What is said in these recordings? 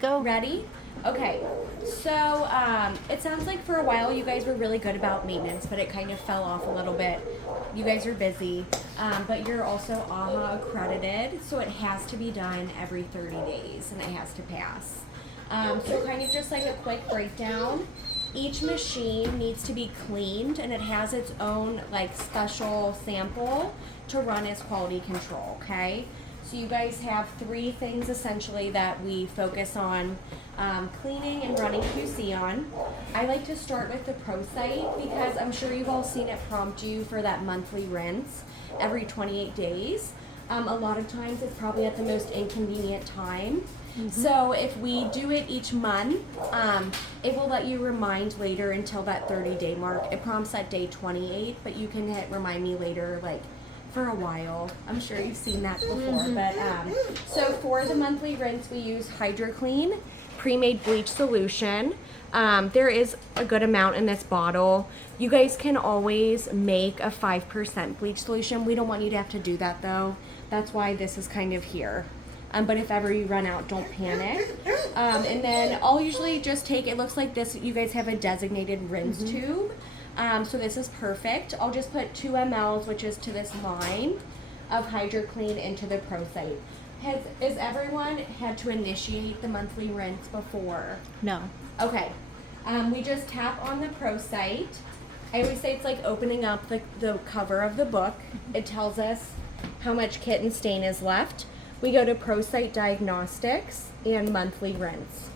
Go. Ready? Okay, so it sounds like for a while you guys were really good about maintenance, but it kind of fell off a little bit. You guys are busy, but you're also AHA accredited, so it has to be done every 30 days and it has to pass. So kind of just like a quick breakdown. Each machine needs to be cleaned and it has its own like special sample to run as quality control, okay? So you guys have three things essentially that we focus on cleaning and running QC on. I like to start with the Pro Site because I'm sure you've all seen it prompt you for that monthly rinse every 28 days. A lot of times it's probably at the most inconvenient time. So if we do it each month, it will let you remind later until that 30-day mark. It prompts at day 28, but you can hit remind me later, like for a while. I'm sure you've seen that before. But so for the monthly rinse, we use HydroClean pre-made bleach solution. There is a good amount in this bottle. You guys can always make a 5% bleach solution. We don't want you to have to do that though. That's why this is kind of here. But if ever you run out, don't panic. And then I'll usually just take, it looks like this, you guys have a designated rinse tube. So this is perfect. I'll just put 2 mLs, which is to this line, of HydroClean into the Pro Site. Has everyone had to initiate the monthly rinse before? No. Okay. We just tap on the Pro Site. I always say it's like opening up the cover of the book. It tells us how much kit and stain is left. We go to Pro Site Diagnostics and monthly rinse.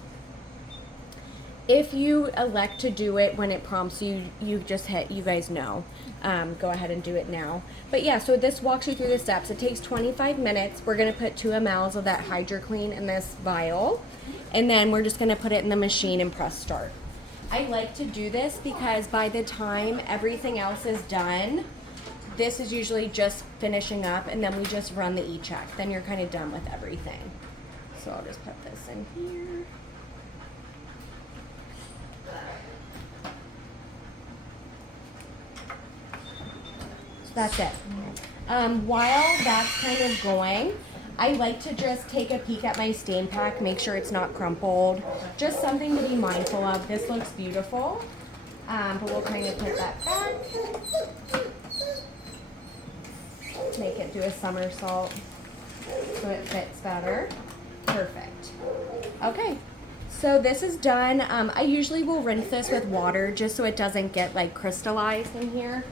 If you elect to do it when it prompts you, you just hit, you guys know. Go ahead and do it now. But yeah, so this walks you through the steps. It takes 25 minutes. We're gonna put 2 mLs of that HydroClean in this vial, and then we're just gonna put it in the machine and press start. I like to do this because by the time everything else is done, this is usually just finishing up, and then we just run the e-check. Then you're kind of done with everything. So I'll just put this in here. That's it. While that's kind of going, I like to just take a peek at my stain pack, make sure it's not crumpled. Just something to be mindful of. This looks beautiful, but we'll kind of put that back. Make it do a somersault so it fits better. Perfect. Okay. So this is done. I usually will rinse this with water just so it doesn't get like crystallized in here.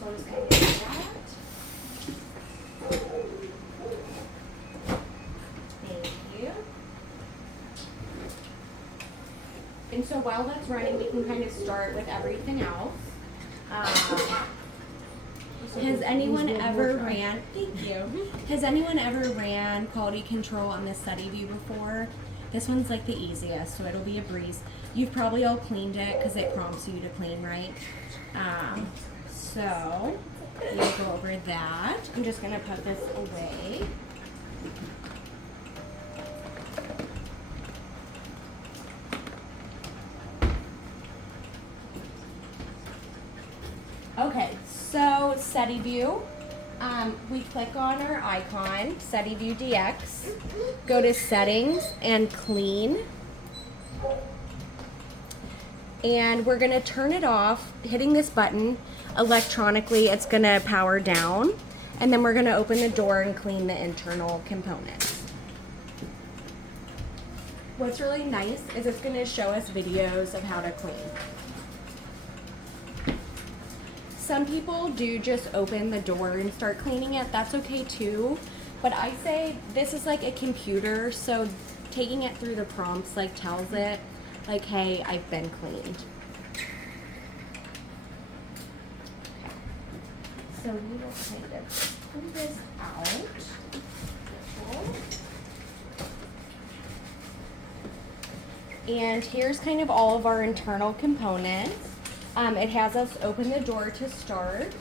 So I'm just going to do that. Thank you. And so while that's running, we can kind of start with everything else. Has anyone ever ran, thank you. Has anyone ever ran quality control on this study view before? This one's like the easiest, so it'll be a breeze. You've probably all cleaned it because it prompts you to clean, right? So we'll go over that. I'm just gonna put this away. Okay, so SETI View. We click on our icon, SETI View DX, go to Settings and Clean. And we're gonna turn it off, hitting this button electronically, it's gonna power down. And then we're gonna open the door and clean the internal components. What's really nice is it's gonna show us videos of how to clean. Some people do just open the door and start cleaning it. That's okay too. But I say this is like a computer, so taking it through the prompts like tells it, like, hey, I've been cleaned. So we will kind of pull this out. And here's kind of all of our internal components. It has us open the door to start,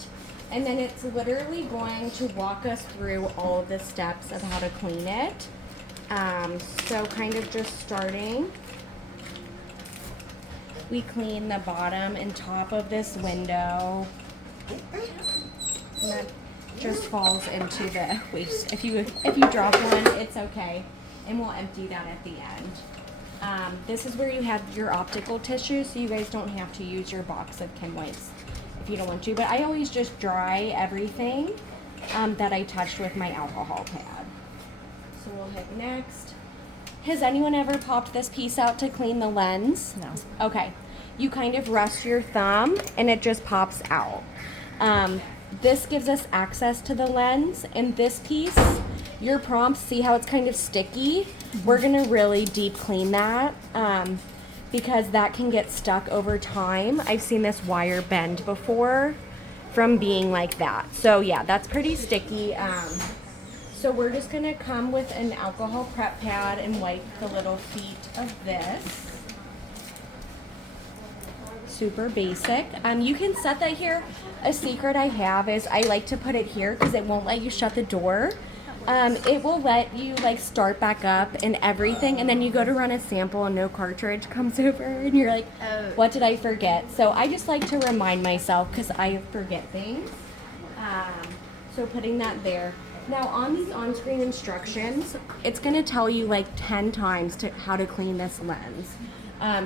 and then it's literally going to walk us through all of the steps of how to clean it. So kind of just starting, we clean the bottom and top of this window. And that just falls into the waste. If you drop one, it's okay, and we'll empty that at the end. This is where you have your optical tissue, so you guys don't have to use your box of Kim wipes if you don't want to. But I always just dry everything that I touched with my alcohol pad. So we'll hit next. Has anyone ever popped this piece out to clean the lens? No. Okay. You kind of rest your thumb and it just pops out. This gives us access to the lens, and this piece, your prompts, see how it's kind of sticky? We're gonna really deep clean that because that can get stuck over time. I've seen this wire bend before from being like that. So yeah, that's pretty sticky. So we're just gonna come with an alcohol prep pad and wipe the little feet of this. Super basic. You can set that here. A secret I have is I like to put it here because it won't let you shut the door. It will let you like start back up and everything, and then you go to run a sample and no cartridge comes over and you're like, what did I forget? So I just like to remind myself because I forget things. So putting that there. Now on these on-screen instructions, it's going to tell you like 10 times how to clean this lens.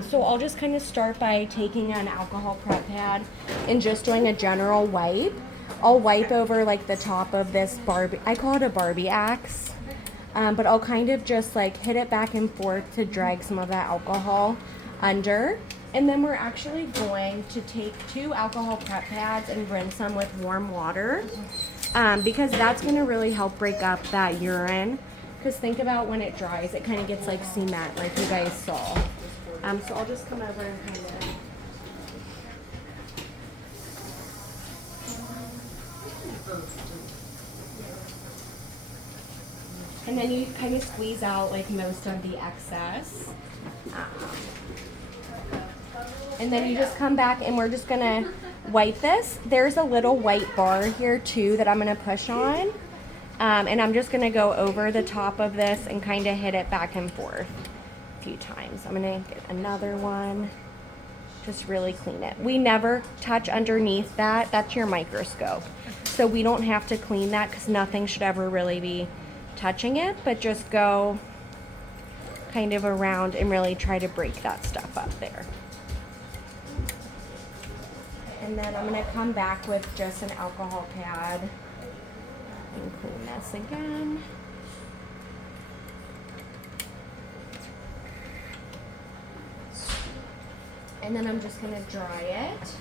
So I'll just kind of start by taking an alcohol prep pad and just doing a general wipe. I'll wipe over like the top of this Barbie, I call it a Barbie axe, but I'll kind of just like hit it back and forth to drag some of that alcohol under. And then we're actually going to take 2 alcohol prep pads and rinse them with warm water because that's going to really help break up that urine. Because think about when it dries, it kind of gets like cement like you guys saw. So I'll just come over and kind of... And then you kind of squeeze out like most of the excess. And then you just come back and we're just gonna wipe this. There's a little white bar here too that I'm gonna push on. And I'm just gonna go over the top of this and kind of hit it back and forth a few times. I'm gonna get another one. Just really clean it. We never touch underneath that. That's your microscope. So we don't have to clean that because nothing should ever really be touching it, but just go kind of around and really try to break that stuff up there. And then I'm going to come back with just an alcohol pad and clean this again. And then I'm just going to dry it.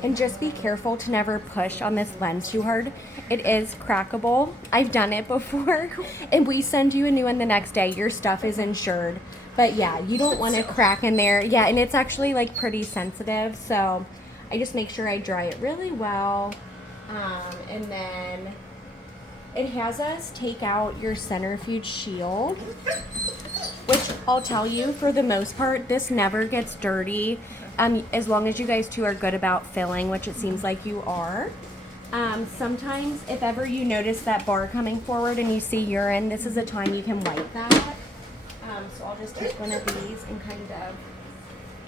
And just be careful to never push on this lens too hard. It is crackable. I've done it before. And we send you a new one the next day. Your stuff is insured. But yeah, you don't want to crack in there. Yeah, and it's actually like pretty sensitive. So I just make sure I dry it really well. And then it has us take out your centrifuge shield, which I'll tell you, for the most part, this never gets dirty. As long as you guys two are good about filling, which it seems like you are. Sometimes, if ever you notice that bar coming forward and you see urine, this is a time you can wipe that. So I'll just take one of these and kind of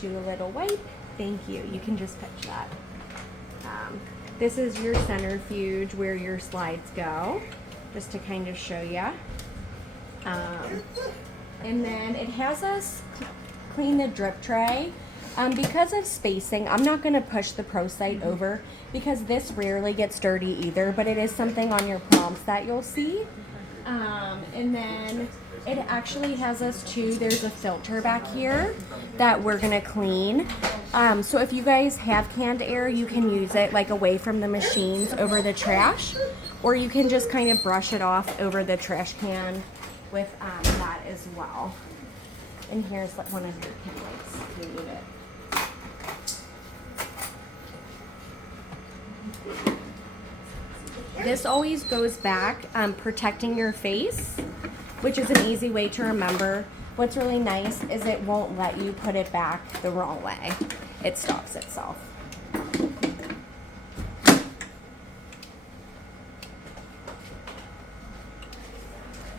do a little wipe. Thank you. You can just touch that. This is your centrifuge where your slides go, just to kind of show you. And then it has us clean the drip tray. Because of spacing, I'm not going to push the Pro Sight over because this rarely gets dirty either, but it is something on your prompts that you'll see. And then it actually has us too, there's a filter back here that we're going to clean. So if you guys have canned air, you can use it like away from the machines over the trash, or you can just kind of brush it off over the trash can with that as well. And here's one of your pen wipes if you need it. This always goes back, protecting your face, which is an easy way to remember. What's really nice is it won't let you put it back the wrong way. It stops itself.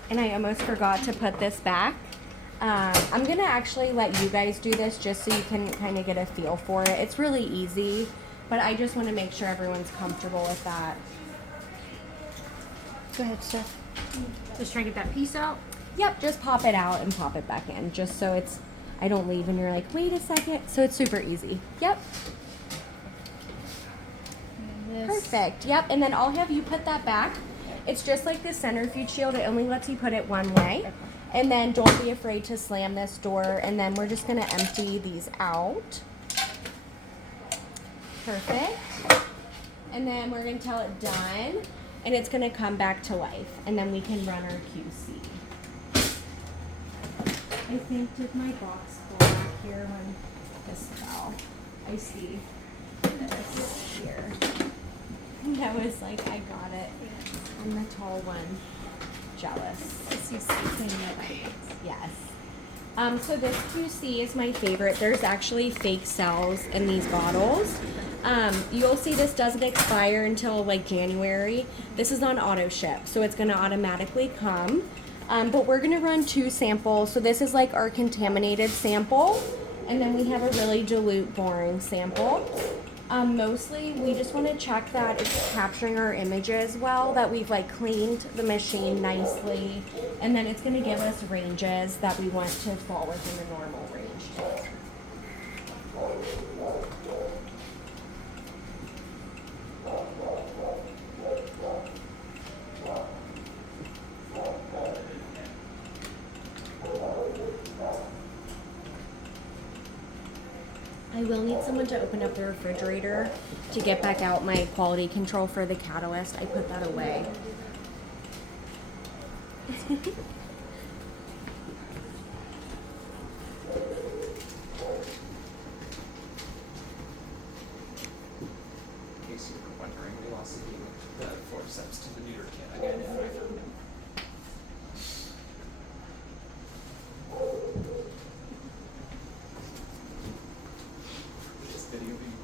And I almost forgot to put this back. I'm gonna actually let you guys do this just so you can kind of get a feel for it. It's really easy, but I just want to make sure everyone's comfortable with that. Go ahead, Steph. Just try to get that piece out. Yep, just pop it out and pop it back in, just so it's, I don't leave and you're like, wait a second. So it's super easy. Yep. Perfect. Yep, and then I'll have you put that back. It's just like the centrifuge shield. It only lets you put it one way. And then don't be afraid to slam this door, and then we're just gonna empty these out. Perfect. And then we're gonna tell it done, and it's gonna come back to life, and then we can run our QC. I think, did my box fall back here when this fell? I see this here. I was like, I got it. I'm the tall one. Jealous. Yes. So this QC is my favorite. There's actually fake cells in these bottles. You'll see this doesn't expire until like January. This is on auto ship, so it's gonna automatically come. But we're gonna run 2 samples. So this is like our contaminated sample, and then we have a really dilute boring sample. Mostly we just want to check that it's capturing our images well, that we've like cleaned the machine nicely, and then it's going to give us ranges that we want to fall within the normal range. I will need someone to open up the refrigerator to get back out my quality control for the catalyst. I put that away. In case you were wondering, we also gave the forceps to the neuter kid. I got it right from him. This video being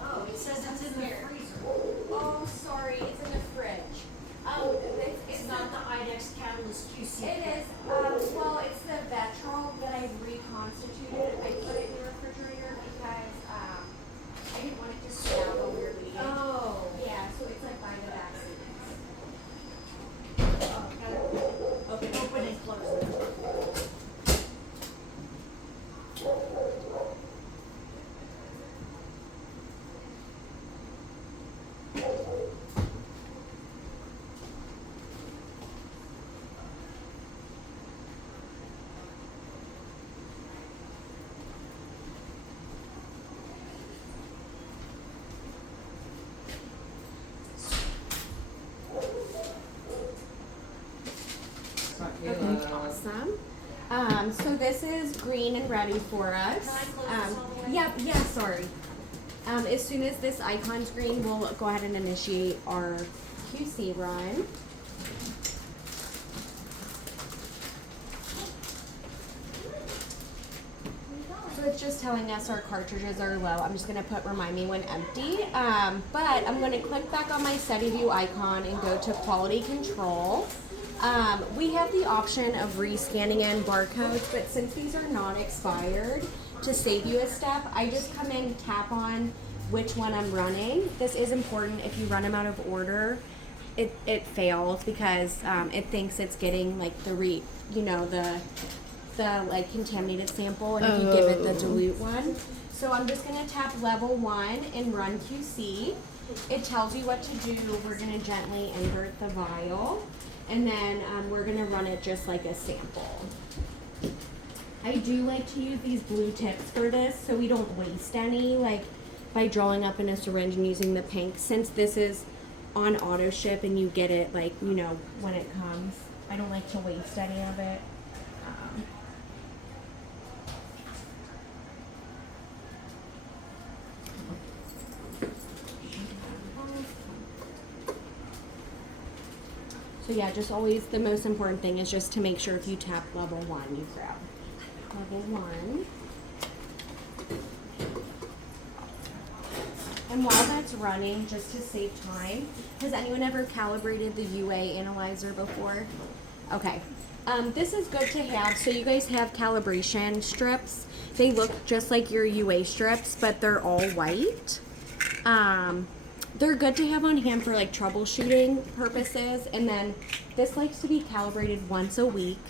Oh, it says it's in the freezer. Oh, sorry, it's in the fridge. It's not the Idexx Catalyst QC. It is, well, it's the Vetrol that I've reconstituted. I put it in the refrigerator because, I didn't want it to stay out while we were leaving. Oh. Yeah, so it's like by the back seat. Oh, open and close it. it's not Awesome. So this is green and ready for us. Can I close this all the way? Yeah, sorry. As soon as this icon's green, we'll go ahead and initiate our QC run. So it's just telling us our cartridges are low. I'm just gonna put remind me when empty. But I'm gonna click back on my study view icon and go to quality control. We have the option of rescanning in barcodes, but since these are not expired, to save you a step, I just come in, tap on which one I'm running. This is important. If you run them out of order, it fails because it thinks it's getting like the like contaminated sample, and if you give it the dilute one. So I'm just gonna tap level 1 and run QC. It tells you what to do. We're gonna gently invert the vial, and then we're gonna run it just like a sample. I do like to use these blue tips for this so we don't waste any, like by drawing up in a syringe and using the pink, since this is on auto ship and you get it like, you know, when it comes. I don't like to waste any of it. So yeah, just always, the most important thing is just to make sure if you tap level 1, you grab level 1. And And while that's running, just to save time, has anyone ever calibrated the UA analyzer before? Okay. This is good to have. So you guys have calibration strips. They look just like your UA strips, but they're all white. They're good to have on hand for like troubleshooting purposes. And then this likes to be calibrated once a week.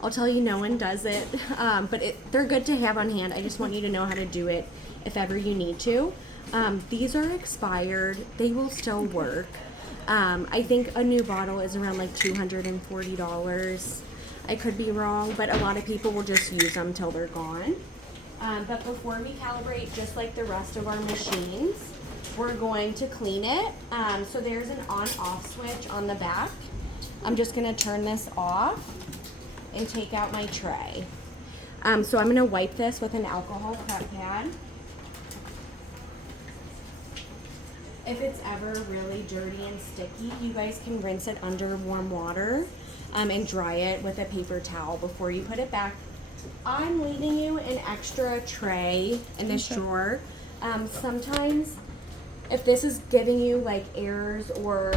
I'll tell you, no one does it, but they're good to have on hand. I just want you to know how to do it if ever you need to. These are expired. They will still work. I think a new bottle is around like $240. I could be wrong, but a lot of people will just use them till they're gone. But before we calibrate, just like the rest of our machines, we're going to clean it. So there's an on-off switch on the back. I'm just gonna turn this off and take out my tray. So I'm gonna wipe this with an alcohol prep pad. If it's ever really dirty and sticky, you guys can rinse it under warm water and dry it with a paper towel before you put it back. I'm leaving you an extra tray in this drawer. Sometimes if this is giving you like errors or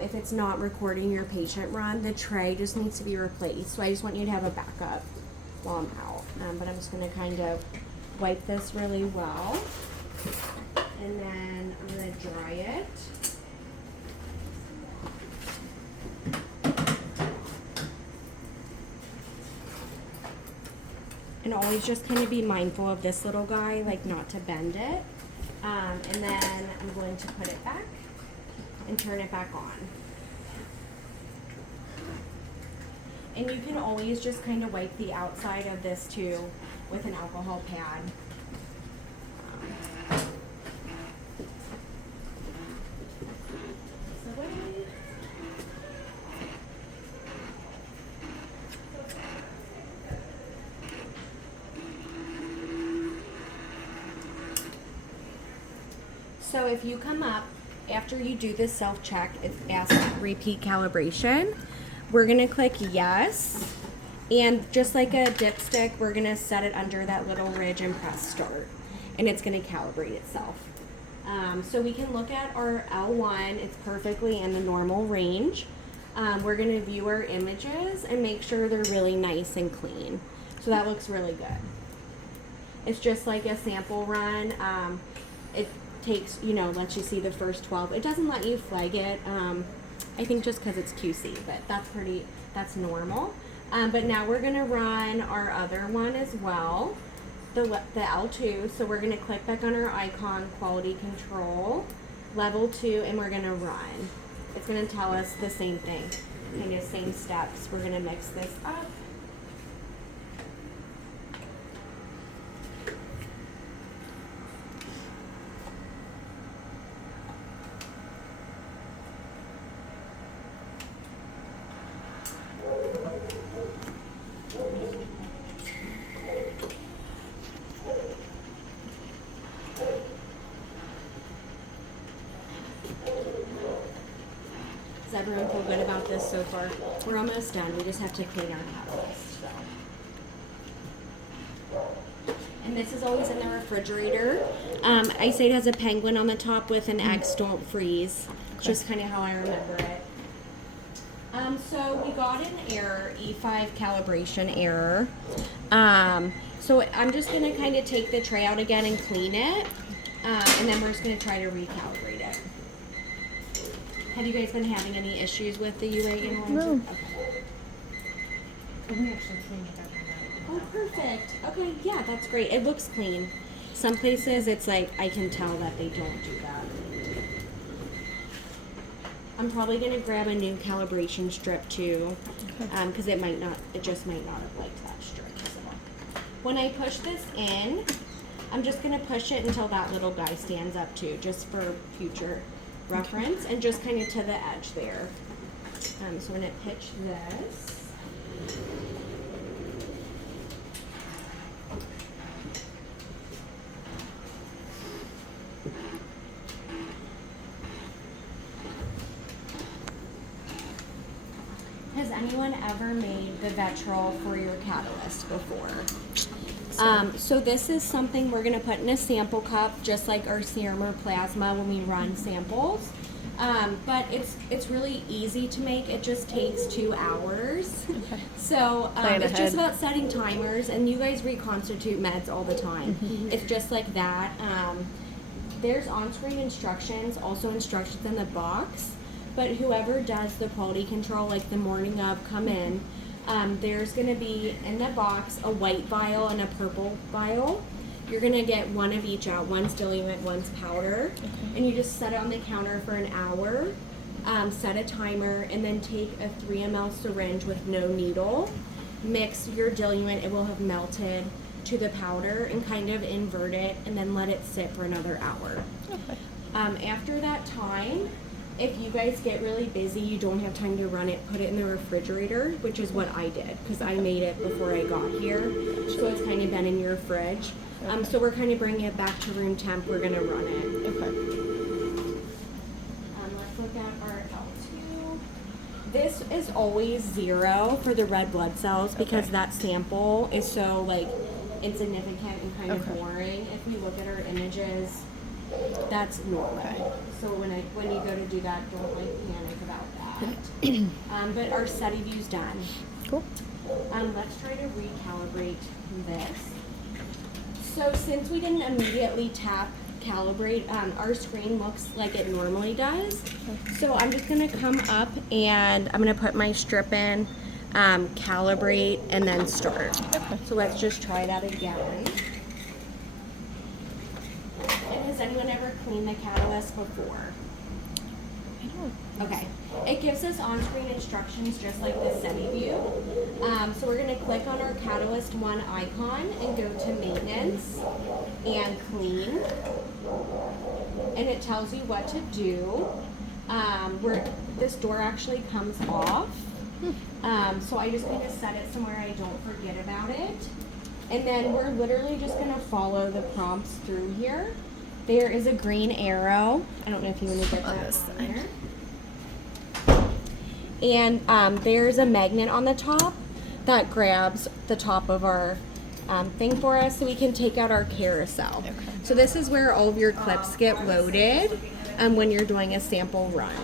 if it's not recording your patient run, the tray just needs to be replaced. So I just want you to have a backup while I'm out. But I'm just gonna kind of wipe this really well. And then I'm gonna dry it. And always just kind of be mindful of this little guy, like not to bend it. And then I'm going to put it back and turn it back on. And you can always just kind of wipe the outside of this too with an alcohol pad. So if you come up after you do this self-check, it's asked repeat calibration. We're gonna click yes. And just like a dipstick, we're gonna set it under that little ridge and press start. And it's gonna calibrate itself. So we can look at our L1, it's perfectly in the normal range. We're gonna view our images and make sure they're really nice and clean. So that looks really good. It's just like a sample run. It takes, lets you see the first 12. It doesn't let you flag it, I think just because it's QC, but that's normal. But now we're gonna run our other one as well, the L2. So we're gonna click back on our icon, quality control, level 2, and we're gonna run. It's gonna tell us the same thing, kind of same steps. We're gonna mix this up. Does everyone feel good about this so far? We're almost done. We just have to clean our catalyst. And this is always in the refrigerator. I say it has a penguin on the top with an X don't freeze. Okay. Just kind of how I remember it. So we got an error, E5 calibration error. So I'm just going to kind of take the tray out again and clean it. And then we're just going to try to recalibrate it. Have you guys been having any issues with the UA analyzer? No. Okay. We actually cleaned it up tonight. Oh, perfect. Okay, yeah, that's great. It looks clean. Some places it's like I can tell that they don't do that. I'm probably gonna grab a new calibration strip too, because it just might not have liked that strip. So when I push this in, I'm just gonna push it until that little guy stands up too, just for future reference, and just kind of to the edge there. So I'm gonna pitch this. Has anyone ever made the Vetrol for your catalyst before? So this is something we're gonna put in a sample cup, just like our serum or plasma when we run samples. But it's really easy to make. It just takes 2 hours. Okay. So Plan it's ahead. just about setting timers, and you guys reconstitute meds all the time. It's just like that. There's on-screen instructions, also instructions in the box. But whoever does the quality control, like the morning of, come in. There's gonna be in the box a white vial and a purple vial. You're gonna get one of each out. One's diluent, one's powder. And you just set it on the counter for an hour, set a timer, and then take a 3 ml syringe with no needle. Mix your diluent, it will have melted to the powder, and kind of invert it, and then let it sit for another hour. After that time, if you guys get really busy, you don't have time to run it, put it in the refrigerator, which is what I did, because I made it before I got here. So it's kind of been in your fridge. So we're kind of bringing it back to room temp. We're going to run it. Okay. Let's look at our L2. This is always 0 for the red blood cells, because that sample is so like insignificant and kind of boring. If we look at our images, that's normal. So when you go to do that, don't like panic about that. But our study view's done. Cool. Let's try to recalibrate this. So since we didn't immediately tap calibrate, our screen looks like it normally does. So I'm just gonna come up and I'm gonna put my strip in, calibrate, and then start. So let's just try that again. And has anyone ever cleaned the catalyst before? Okay. It gives us on-screen instructions just like the study view. So we're going to click on our Catalyst 1 icon and go to Maintenance and Clean. And it tells you what to do. This door actually comes off. So I just kind of set it somewhere I don't forget about it. And then we're literally just going to follow the prompts through here. There is a green arrow. I don't know if you want to get that on there. And there's a magnet on the top that grabs the top of our thing for us, so we can take out our carousel. So this is where all of your clips get loaded when you're doing a sample run.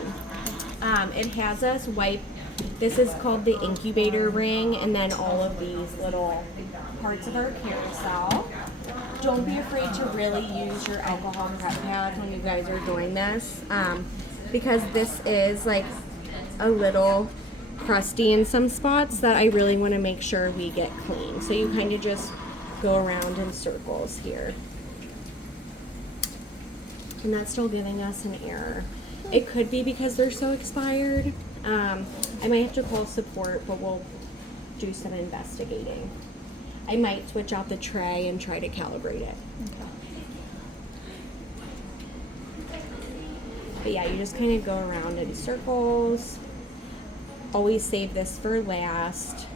It has us wipe, this is called the incubator ring, and then all of these little parts of our carousel. Don't be afraid to really use your alcohol prep pads when you guys are doing this, because this is like a little crusty in some spots that I really want to make sure we get clean. So you kind of just go around in circles here. And that's still giving us an error. It could be because they're so expired. I might have to call support, but we'll do some investigating. I might switch out the tray and try to calibrate it. But yeah, you just kind of go around in circles. Always save this for last.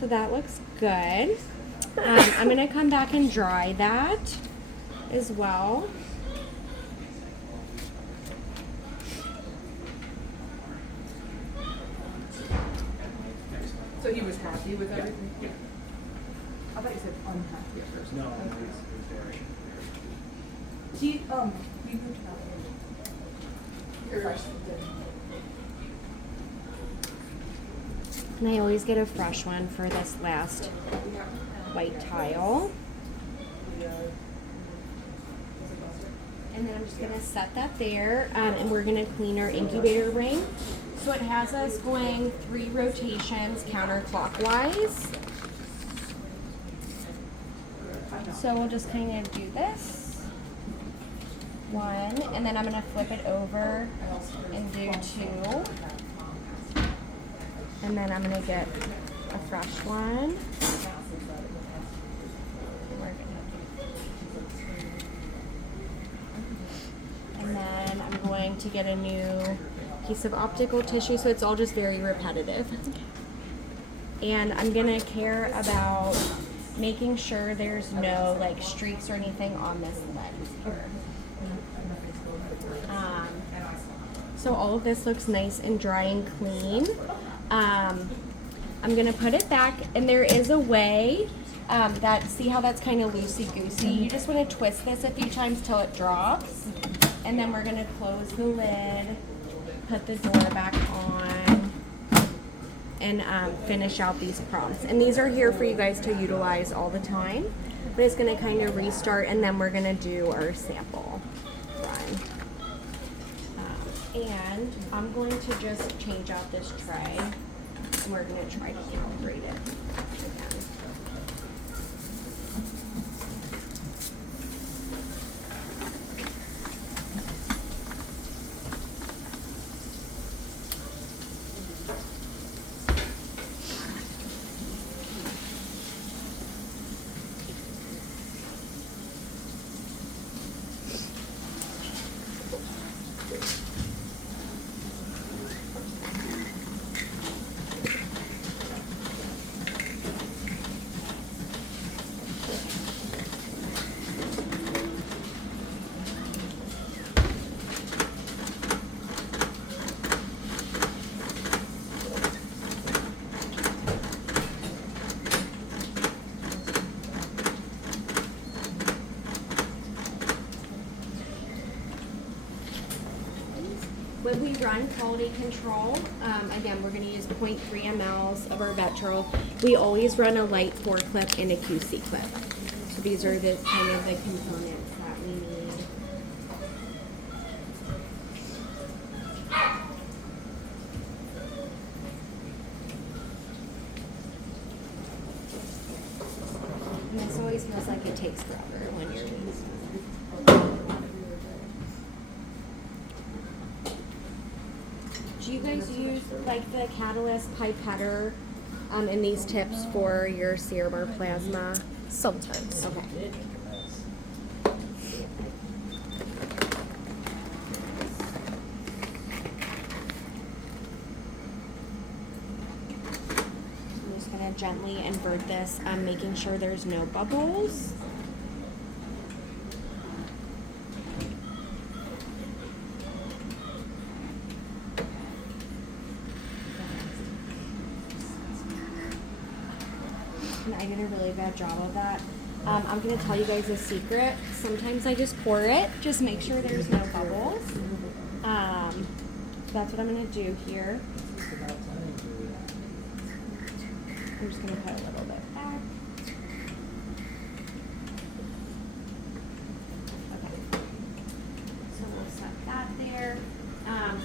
So that looks good. I'm going to come back and dry that as well. So he was happy with everything? Yeah. I thought you said unhappy at first. No, it was very, He moved out. And I always get a fresh one for this last white tile. And then I'm just gonna set that there, and we're gonna clean our incubator ring. So it has us going 3 rotations counterclockwise. So we'll just kind of do this. 1, and then I'm gonna flip it over and do 2. And then I'm gonna get a fresh one. And then I'm going to get a new piece of optical tissue, so it's all just very repetitive. And I'm gonna care about making sure there's no like streaks or anything on this lens here. So all of this looks nice and dry and clean. I'm gonna put it back, and there is a way see how that's kind of loosey-goosey. You just want to twist this a few times till it drops, and then we're gonna close the lid, put the door back on, and finish out these prompts. And these are here for you guys to utilize all the time. But it's gonna kind of restart, and then we're gonna do our sample run. And I'm going to just change out this tray, and we're going to try to calibrate it again. When we run quality control, again, we're going to use 0.3 mLs of our Vetrol. We always run a light pour clip and a QC clip. So these are the kind of the components that we need. And this always feels like it takes forever when you're using it. Do you guys use like the Catalyst pipetter in these tips for your serum or plasma? Sometimes. Okay. I'm just going to gently invert this, making sure there's no bubbles. I did a really bad job of that. I'm going to tell you guys a secret. Sometimes I just pour it, just make sure there's no bubbles. So that's what I'm going to do here. I'm just going to put a little bit back. Okay. So we'll set that there.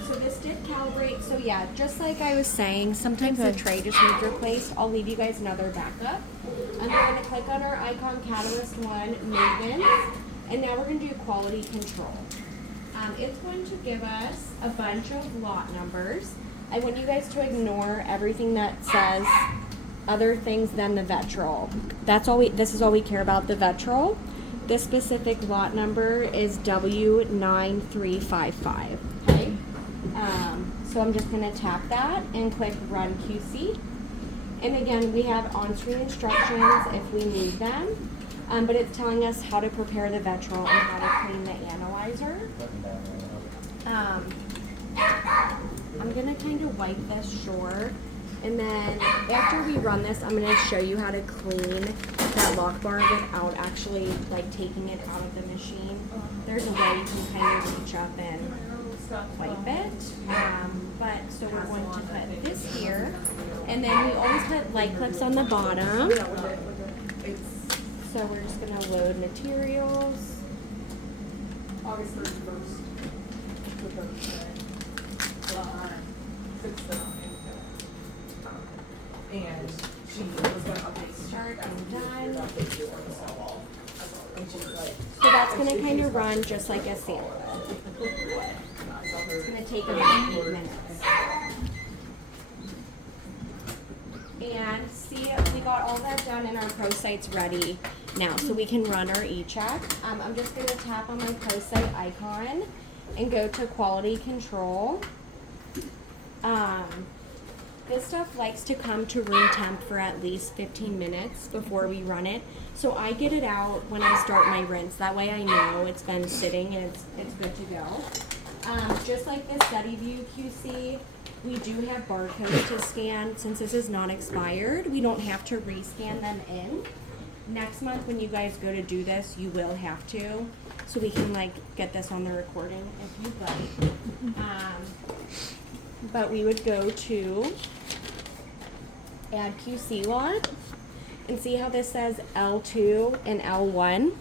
So this did calibrate. So yeah, just like I was saying, sometimes the tray just needs replaced. I'll leave you guys another backup. And we're going to click on our icon Catalyst 1 Maintenance, and now we're going to do quality control. It's going to give us a bunch of lot numbers. I want you guys to ignore everything that says other things than the Vetrol. This is all we care about, the Vetrol. This specific lot number is W9355. Okay. So I'm just going to tap that and click Run QC. And again, we have on-screen instructions if we need them, but it's telling us how to prepare the Vetrol and how to clean the analyzer. I'm going to kind of wipe this short, and then after we run this, I'm going to show you how to clean that lock bar without actually like taking it out of the machine. There's a way you can kind of reach up and wipe it. So we're going to put this here, and then we always put light clips on the bottom. So we're just going to load materials. August 31st. And she was going to update. Start and done. And she's like, So that's going to kind of run just like a sample. It's going to take about 8 minutes. And see, we got all that done and our Pro Site's ready now. So we can run our e-check. I'm just going to tap on my Pro Site icon and go to quality control. This stuff likes to come to room temp for at least 15 minutes before we run it. So I get it out when I start my rinse. That way I know it's been sitting and it's good to go. Just like the Study View QC, we do have barcodes to scan. Since this is not expired, we don't have to rescan them in. Next month when you guys go to do this, you will have to. So we can like get this on the recording if you'd like. But we would go to add QC lot and see how this says L2 and L1.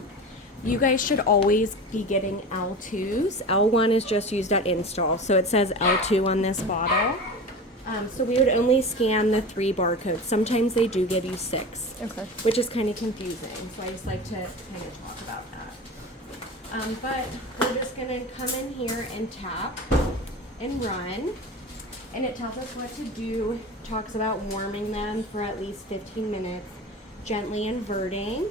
You guys should always be getting L2s. L1 is just used at install. So it says L2 on this bottle. So we would only scan the 3 barcodes. Sometimes they do give you 6, Okay. which is kind of confusing. So I just like to kind of talk about that. But we're just gonna come in here and tap and run. And it tells us what to do. Talks about warming them for at least 15 minutes, gently inverting.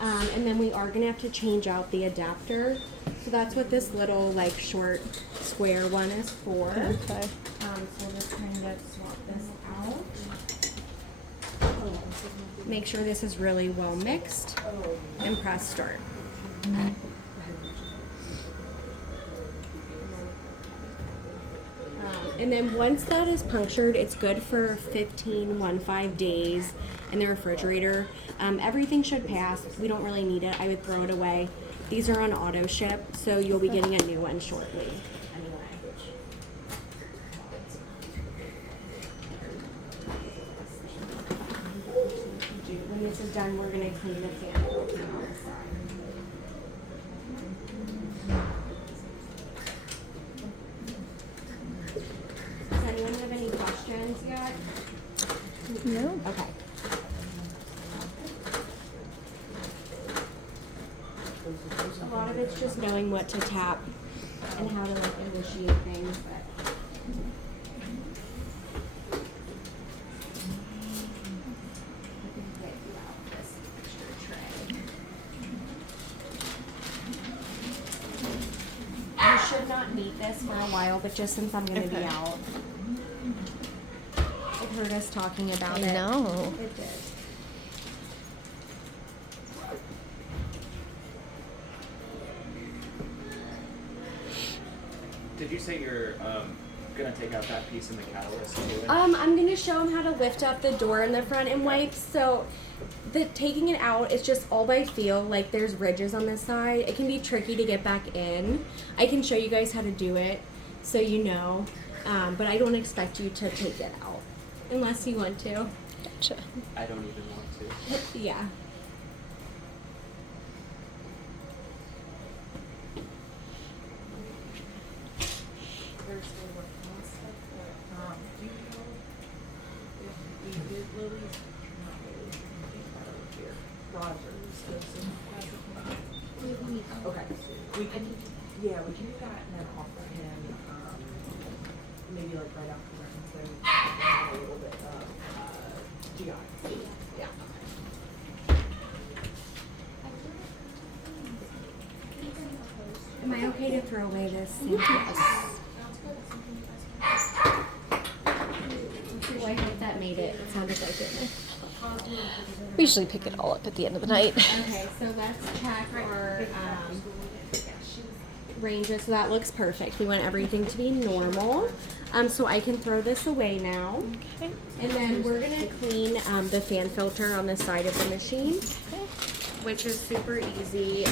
And then we are gonna have to change out the adapter. So that's what this little like short square one is for. Okay. So we'll just kind of swap this out. Make sure this is really well mixed and press start. And then once that is punctured, it's good for 15 days in the refrigerator. Everything should pass. We don't really need it. I would throw it away. These are on auto ship, so you'll be getting a new one shortly. When this is done, we're going to clean the fan filter on the side. Does anyone have any questions yet? No. Okay. A lot of it's just knowing what to tap and how to like initiate things, but you should not need this for a while, but just since I'm going to be Okay. out, it heard us talking about I it. know. It did. Did you say you're gonna take out that piece in the catalyst too? I'm gonna show them how to lift up the door in the front and wipe. So, the taking it out is just all by feel. Like there's ridges on this side. It can be tricky to get back in. I can show you guys how to do it, so you know. But I don't expect you to take it out unless you want to. Gotcha. I don't even want to. Yeah. They're still working on stuff, but, do you know if we did Lily's, not Lily's, he's not over here, Rogers, Gibson, has a plan? Okay, we can, yeah, we can do that and then offer him, maybe like right after Wednesday, a little bit of, GI. Yeah. Am I okay to throw away this? Yes. Well, I hope that made it. It sounded like it. We usually pick it all up at the end of the night. Okay, so let's check our ranges. So that looks perfect. We want everything to be normal. So I can throw this away now. Okay. And then we're gonna clean the fan filter on the side of the machine, Okay. which is super easy.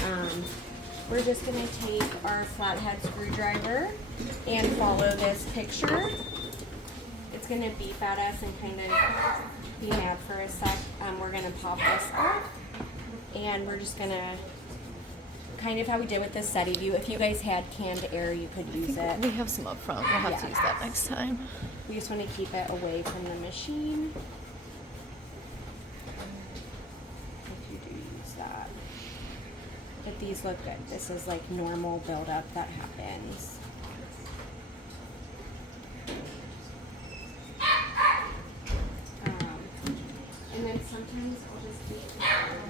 We're just gonna take our flathead screwdriver and follow this picture. It's gonna beep at us and kind of be mad for a sec. We're gonna pop this off, and we're just gonna kind of how we did with the Study View. If you guys had canned air, you could use it. We have some up front. We'll have to Yeah. use that next time. We just want to keep it away from the machine. If you do use that. But these look good. This is like normal buildup that happens. And then sometimes I'll just keep this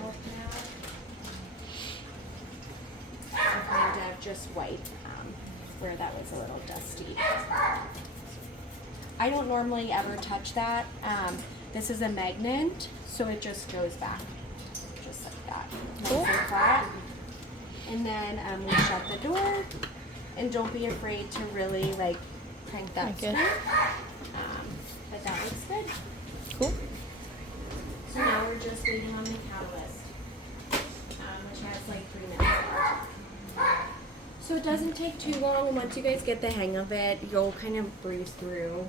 off now. And kind of just wipe where that was a little dusty. I don't normally ever touch that. This is a magnet, so it just goes back, just like that. Cool. Nice and flat. And then we shut the door, and don't be afraid to really like crank that Okay. screw. But that looks good. Cool. So now we're just waiting on the catalyst, which has like 3 minutes left. So it doesn't take too long, and once you guys get the hang of it, you'll kind of breeze through.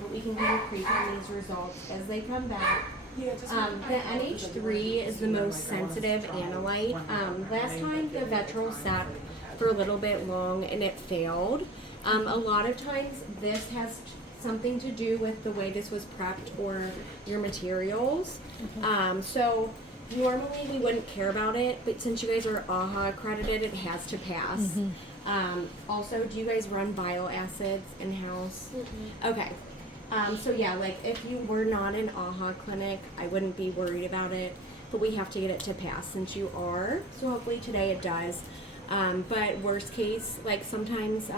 But we can kind of creep on these results as they come back. The NH3 is the most sensitive analyte. Last time the Vetrol sat for a little bit long and it failed. A lot of times this has something to do with the way this was prepped or your materials. So normally we wouldn't care about it, but since you guys are AHA accredited, it has to pass. Also, do you guys run bile acids in-house? Okay. So yeah, like if you were not an AHA clinic, I wouldn't be worried about it, but we have to get it to pass since you are. So hopefully today it does. But worst case, like sometimes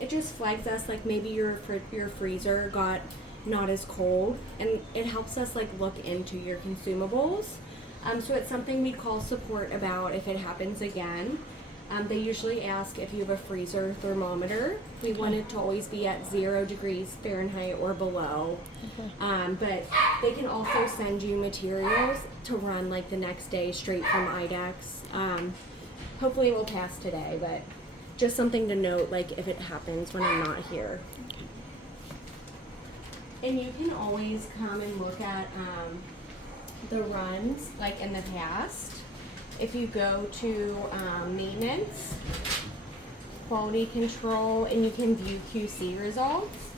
it just flags us like maybe your freezer got not as cold, and it helps us like look into your consumables. So it's something we call support about if it happens again. They usually ask if you have a freezer thermometer. We want it to always be at 0 degrees Fahrenheit or below. But they can also send you materials to run like the next day straight from Idexx. Hopefully it will pass today, but just something to note like if it happens when I'm not here. And you can always come and look at the runs like in the past. If you go to maintenance, quality control, and you can view QC results.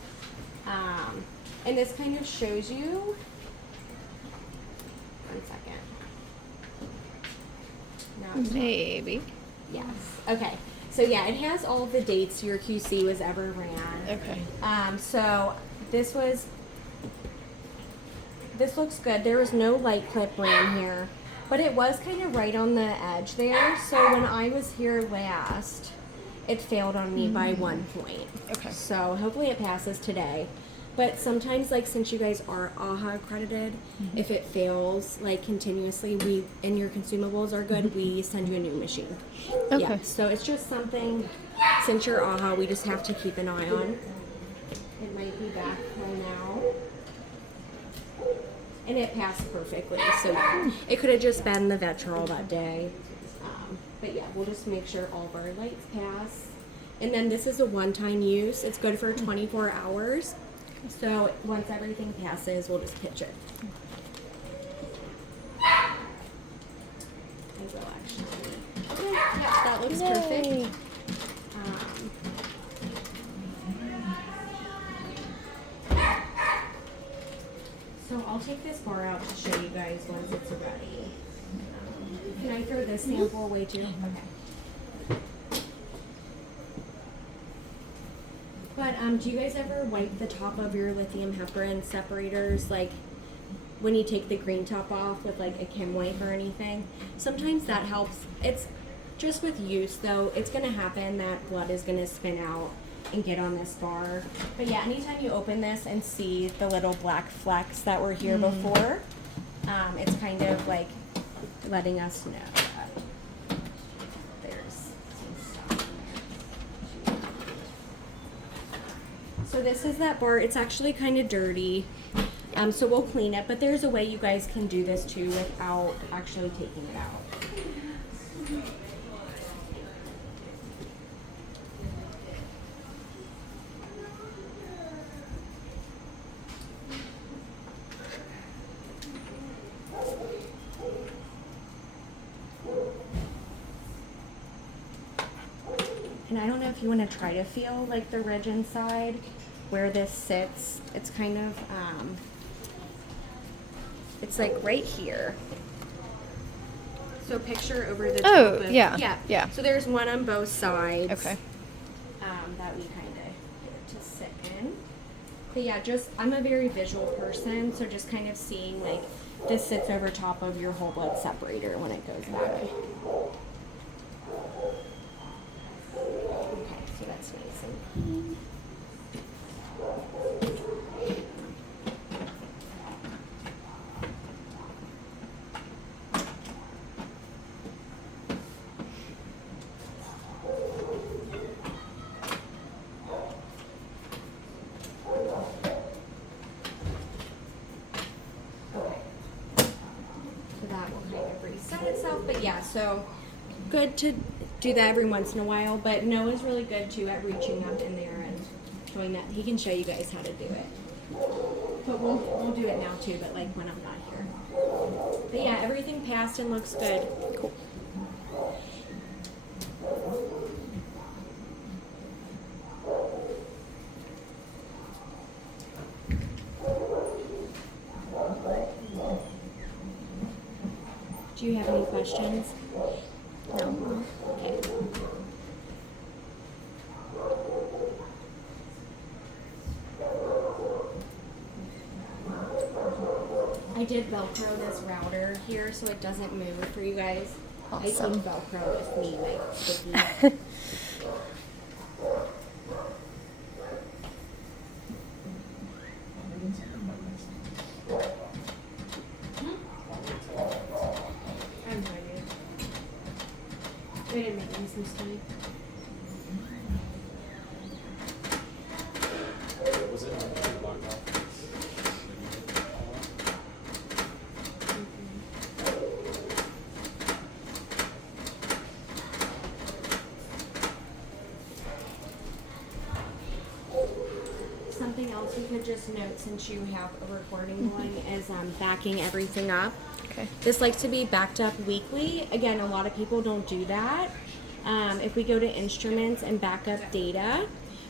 And this kind of shows you, 1 second. No, it's not. Maybe. Yes. Okay. So yeah, it has all the dates your QC was ever ran. Okay. So this looks good. There was no light clip ran here, but it was kind of right on the edge there. So when I was here last, it failed on me by 1 point. Okay. So hopefully it passes today. But sometimes, like, since you guys are AHA accredited, if it fails, like, continuously, and your consumables are good, we send you a new machine. Okay. Yeah, so it's just something, since you're AHA, we just have to keep an eye on. It might be back by now. And it passed perfectly, so yeah. It could have just been the Vetrol that day. But yeah, we'll just make sure all of our lights pass. And then this is a one-time use. It's good for 24 hours. So once everything passes, we'll just pitch it. I will actually. Okay, yeah, that looks perfect. Yay. So I'll take this bar out to show you guys once it's ready. Can I throw this sample away too? Okay. But do you guys ever wipe the top of your lithium heparin separators, like when you take the green top off with like a Kim wipe or anything? Sometimes that helps. It's just with use though, it's gonna happen that blood is gonna spin out and get on this bar. But yeah, anytime you open this and see the little black flecks that were here before, it's kind of like letting us know that there's some stuff in there. So this is that bar. It's actually kind of dirty. So we'll clean it, but there's a way you guys can do this too without actually taking it out. And I don't know if you want to try to feel like the ridge inside where this sits. It's kind of, it's like right here. So picture over the top of, yeah. So there's one on both sides. Okay. That we kind of get to sit in. But yeah, just, I'm a very visual person, so just kind of seeing like this sits over top of your whole blood separator when it goes by. Okay, so that's nice and But yeah, so good to do that every once in a while. But Noah's really good too at reaching up in there and showing that. He can show you guys how to do it. But we'll do it now too, but like when I'm not here. But yeah, everything passed and looks good. Cool. Do you have any questions? No. Okay. I did Velcro this router here so it doesn't move for you guys. I take Awesome. Velcro with me, like sticky. I'm ready. We didn't make any mistake. Was it on the block off? Something else we could just note since you have a recording going is backing everything up. Okay. This likes to be backed up weekly. Again, a lot of people don't do that. If we go to instruments and backup data,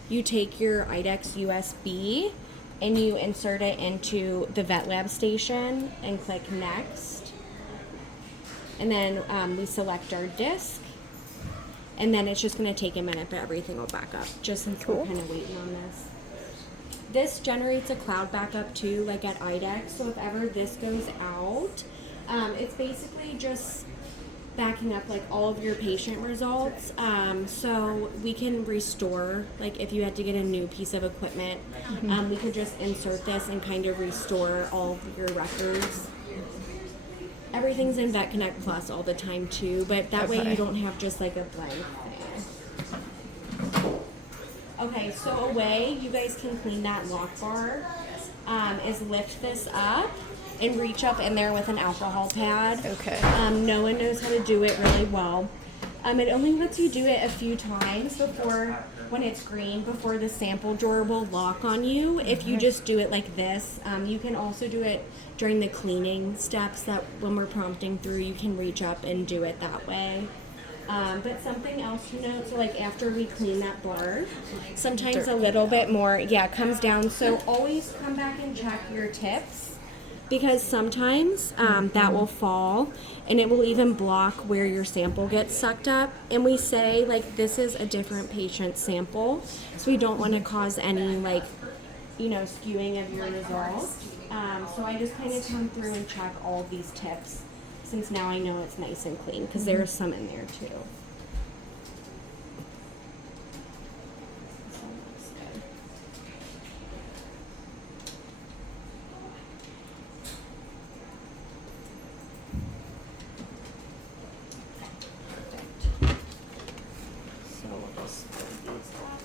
you take your Idexx USB and you insert it into the vet lab station and click next. And then we select our disk. And then it's just going to take a minute, but everything will back up just since we're kind of waiting on this. This generates a cloud backup too, like at Idexx. So if ever this goes out, it's basically just backing up like all of your patient results. So we can restore, like if you had to get a new piece of equipment, we could just insert this and kind of restore all of your records. Everything's in Vet Connect Plus all the time too, but that way you don't have just like a blank thing. Okay, so a way you guys can clean that lock bar is lift this up and reach up in there with an alcohol pad. Okay. No one knows how to do it really well. It only lets you do it a few times before, when it's green, before the sample drawer will lock on you. If you just do it like this, you can also do it during the cleaning steps that when we're prompting through, you can reach up and do it that way. But something else to note, so like after we clean that bar, sometimes a little bit more, comes down. So always come back and check your tips because sometimes that will fall and it will even block where your sample gets sucked up. And we say like this is a different patient sample, so we don't want to cause any like, skewing of your results. So I just kind of come through and check all of these tips. Since now I know it's nice and clean, because there's some in there too. So looks good. Perfect. So we'll just put these up.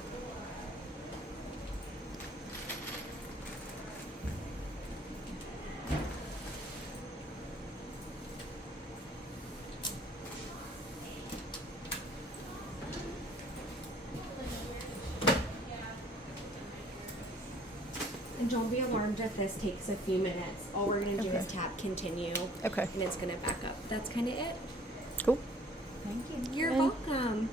And don't be alarmed if this takes a few minutes. All we're going to do is tap continue. Okay. And it's going to back up. That's kind of it. Cool. Thank you. You're welcome.